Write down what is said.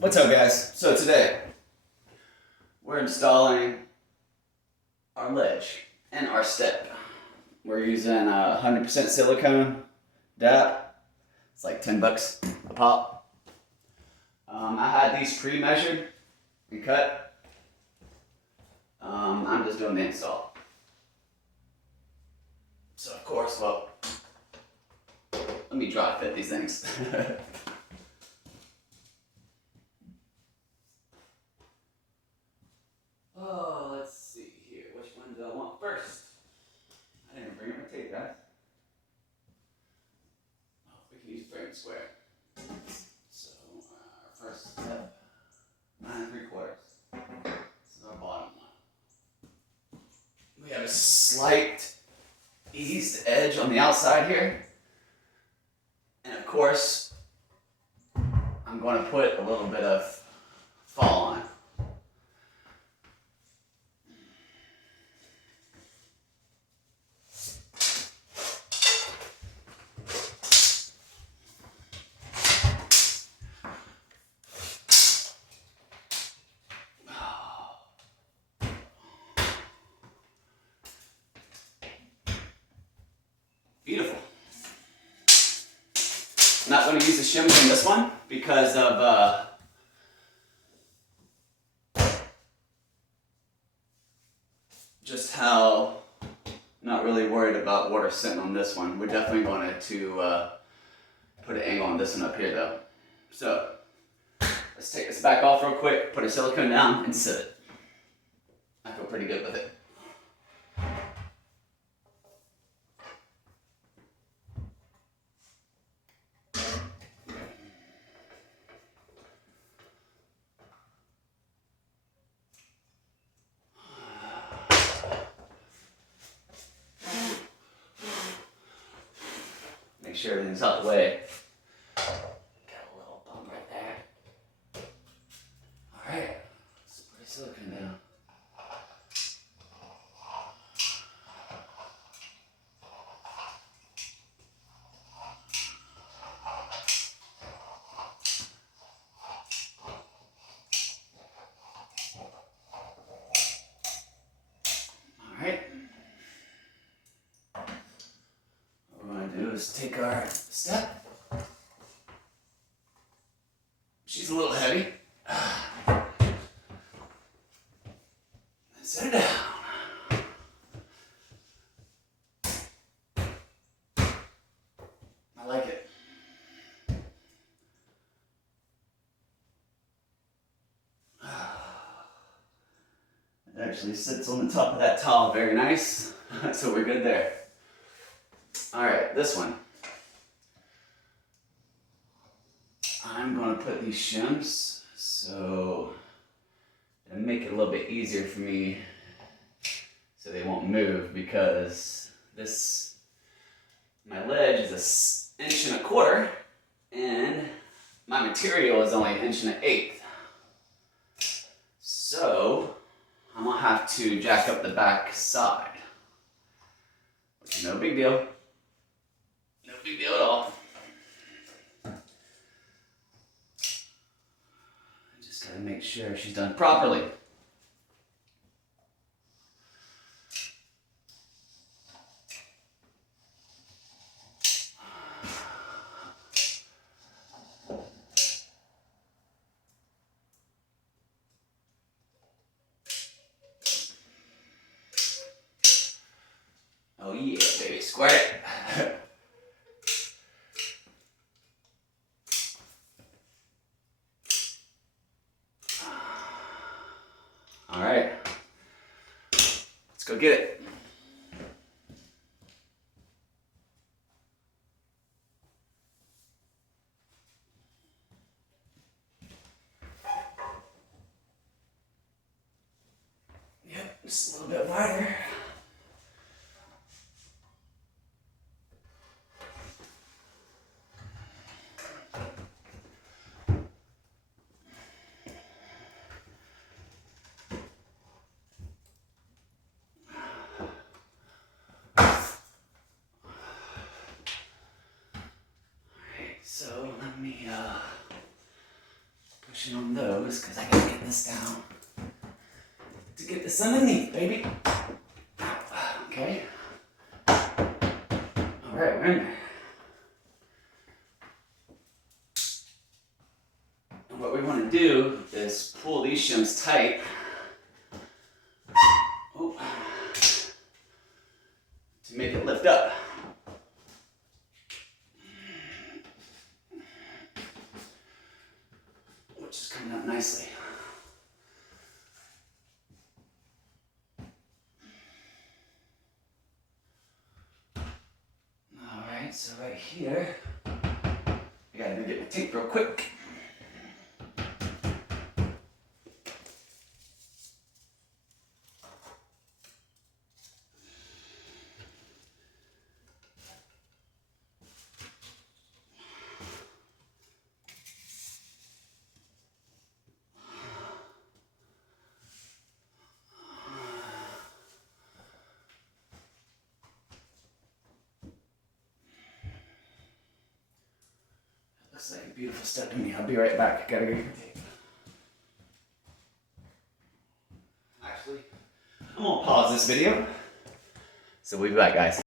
What's up, guys? So today we're installing our ledge and our step. We're using 100% silicone DAP. It's like 10 bucks a pop. I had these pre-measured and cut. I'm just doing the install. So of course, well, let me dry fit these things. Oh, let's see here. Which one do I want first? I didn't bring my tape, guys. Oh, we can use frame square. So, our first step, 9 3/4. This is our bottom one. We have a slight eased edge on the outside here. And of course, I'm going to put a little bit of fall on. Beautiful. I'm not going to use the shims on this one because of just how not really worried about water sitting on this one. We're definitely going to put an angle on this one up here though. So let's take this back off real quick, put a silicone down and sit it. I feel pretty good with it. Make sure everything's out the way. Got a little bump right there. Alright, let's put a silicone down. Alright. What we're going to do is take our step. She's a little heavy. Set it down. I like it. It actually sits on the top of that towel very nice. So we're good there. Alright, this one. I'm going to put these shims so it'll make it a little bit easier for me so they won't move, because my ledge is 1 1/4 and my material is only 1 1/8. So I'm going to have to jack up the back side, which is no big deal. No big deal at all. Just gotta make sure she's done properly. Oh yeah, baby, squirt it. All right, let's go get it. Yep, just a little bit wider. pushing on those because I gotta get this down to get this underneath, baby. Okay. All right, we're in there. And what we want to do is pull these shims tight. Oh, to make it lift up. Which is coming up nicely. Alright, so right here, I gotta get my tape real quick. Looks like a beautiful step to me. I'll be right back. Gotta get your tape. Actually, I'm gonna pause this video. So we'll be back, guys.